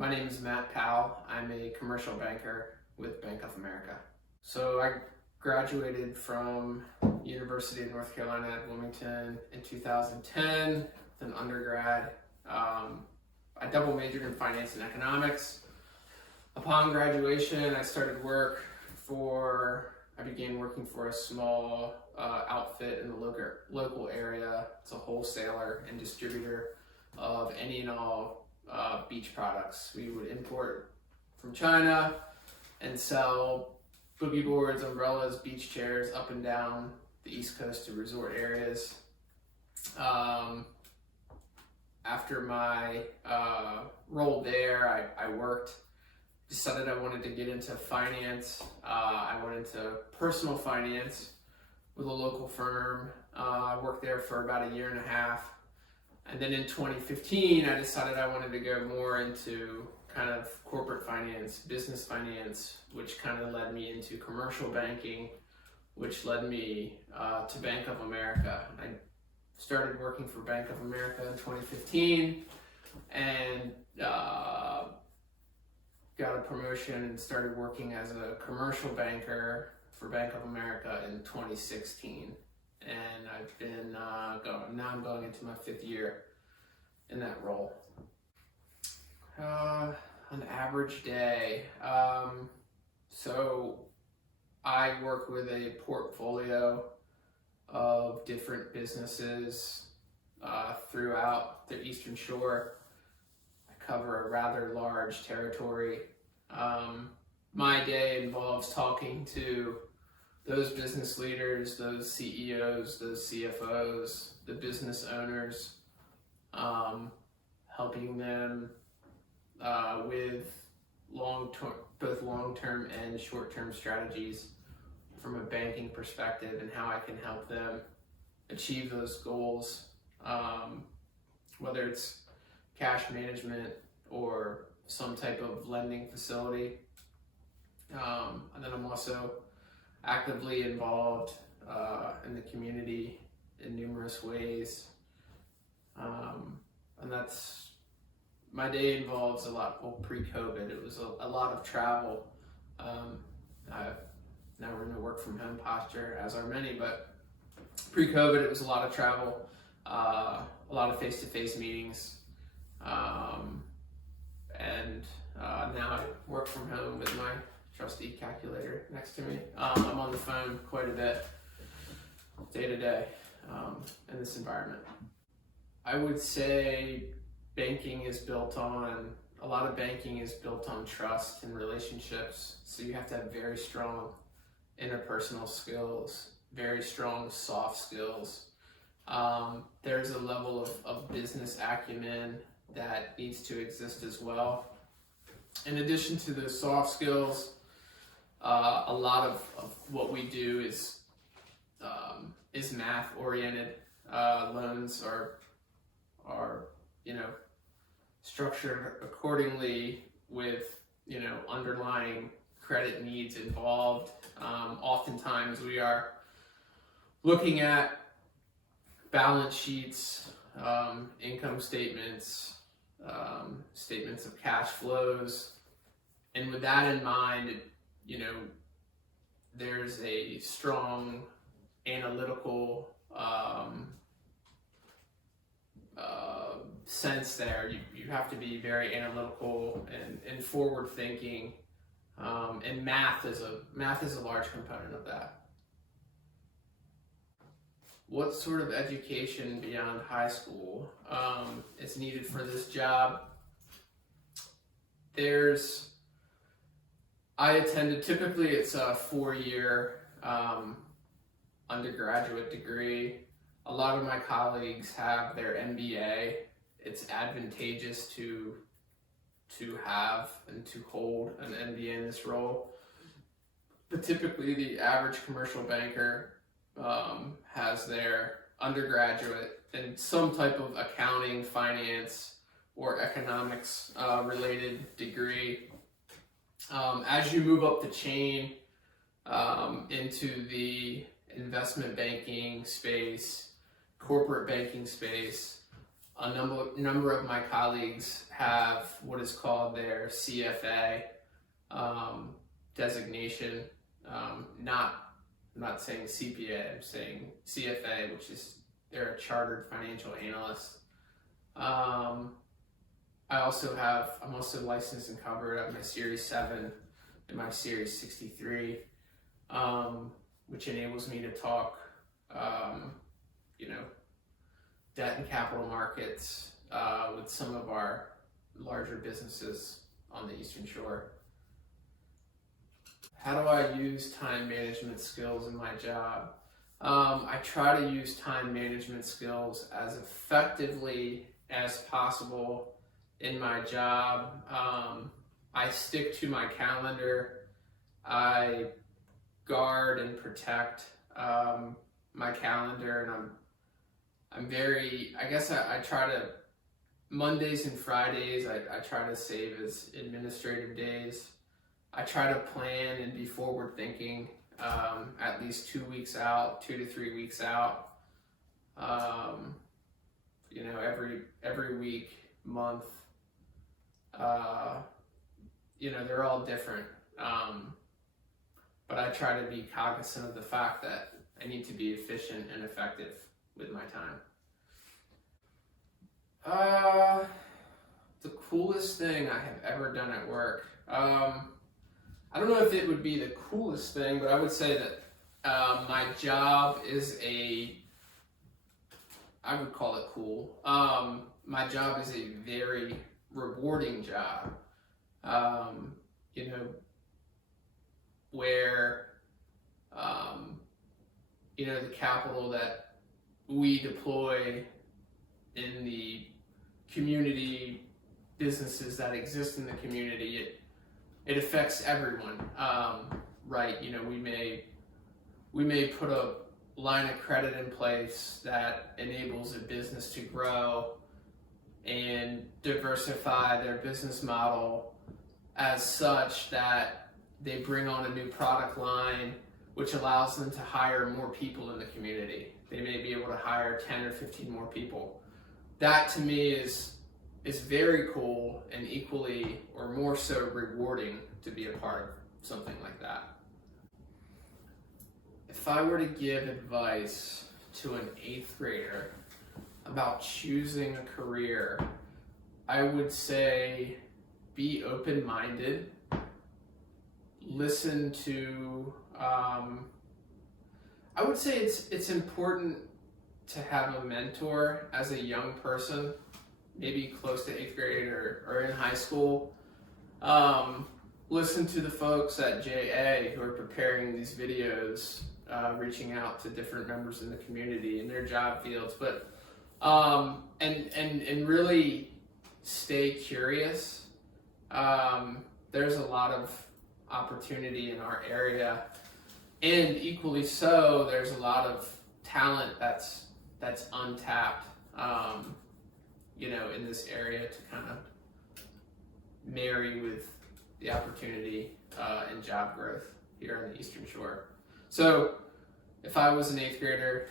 My name is Matt Powell. I'm a commercial banker with Bank of America. So I graduated from University of North Carolina at Wilmington in 2010 with an undergrad. I double majored in finance and economics. Upon graduation, I began working for a small outfit in the local area. It's a wholesaler and distributor of any and all beach products. We would import from China and sell boogie boards, umbrellas, beach chairs up and down the East Coast to resort areas. After my role there, I decided I wanted to get into finance. I went into personal finance with a local firm. I worked there for about a year and a half. And then in 2015, I decided I wanted to go more into kind of corporate finance, business finance, which kind of led me into commercial banking, which led me to Bank of America. I started working for Bank of America in 2015 and got a promotion and started working as a commercial banker for Bank of America in 2016. And I've been I'm going into my 5th year in that role. An average day. So I work with a portfolio of different businesses throughout the Eastern Shore. I cover a rather large territory. My day involves talking to those business leaders, those CEOs, those CFOs, the business owners, helping them with both long-term and short-term strategies from a banking perspective and how I can help them achieve those goals, whether it's cash management or some type of lending facility. And then I'm also actively involved in the community in numerous ways. And my day involves a lot. Well, pre-COVID, it was a lot of travel. Now we're in a work from home posture, as are many, but pre-COVID, it was a lot of travel, a lot of face-to-face meetings. And now I work from home with my trusty calculator next to me. I'm on the phone quite a bit, day to day, in this environment. I would say a lot of banking is built on trust and relationships. So you have to have very strong interpersonal skills, very strong soft skills. There's a level of business acumen that needs to exist as well. In addition to the soft skills, a lot of what we do is math oriented. Loans are structured accordingly with underlying credit needs involved. Oftentimes we are looking at balance sheets, income statements, statements of cash flows, and with that in mind, there's a strong analytical sense there. You have to be very analytical and forward thinking, and math is a large component of that. What sort of education beyond high school is needed for this job? Typically it's a 4-year undergraduate degree. A lot of my colleagues have their MBA. It's advantageous to have and to hold an MBA in this role. But typically the average commercial banker has their undergraduate in some type of accounting, finance, or economics related degree. As you move up the chain into the investment banking space, corporate banking space, a number of my colleagues have what is called their CFA designation. I'm not saying CPA, I'm saying CFA, which is they're a chartered financial analyst. I'm also licensed and covered. I have my Series 7 and my Series 63, which enables me to talk, debt and capital markets with some of our larger businesses on the Eastern Shore. How do I use time management skills in my job? I try to use time management skills as effectively as possible in my job. I stick to my calendar. I guard and protect my calendar, and I try to, Mondays and Fridays, I try to save as administrative days. I try to plan and be forward thinking, at least 2 weeks out, 2 to 3 weeks out. Every week, month, they're all different. But I try to be cognizant of the fact that I need to be efficient and effective with my time. The coolest thing I have ever done at work. I don't know if it would be the coolest thing, but I would say that my job I would call it cool. My job is a very rewarding job. Where the capital that we deploy in the community, businesses that exist in the community, it affects everyone, right? We may put a line of credit in place that enables a business to grow and diversify their business model as such that they bring on a new product line, which allows them to hire more people in the community. They may be able to hire 10 or 15 more people. That to me is very cool and equally or more so rewarding to be a part of something like that. If I were to give advice to an 8th grader about choosing a career, I would say be open-minded, listen to, I would say it's important to have a mentor as a young person, maybe close to 8th grade or in high school. Listen to the folks at JA who are preparing these videos, reaching out to different members in the community in their job fields, but and really stay curious. There's a lot of opportunity in our area, and equally so, there's a lot of talent that's untapped, in this area to kind of marry with the opportunity and job growth here on the Eastern Shore. So if I was an 8th grader,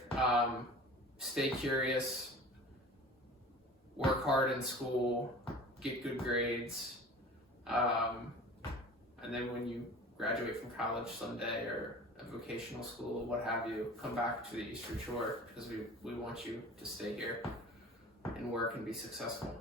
stay curious, work hard in school, get good grades, and then when you graduate from college someday or a vocational school, what have you, come back to the Eastern Shore because we want you to stay here and work and be successful.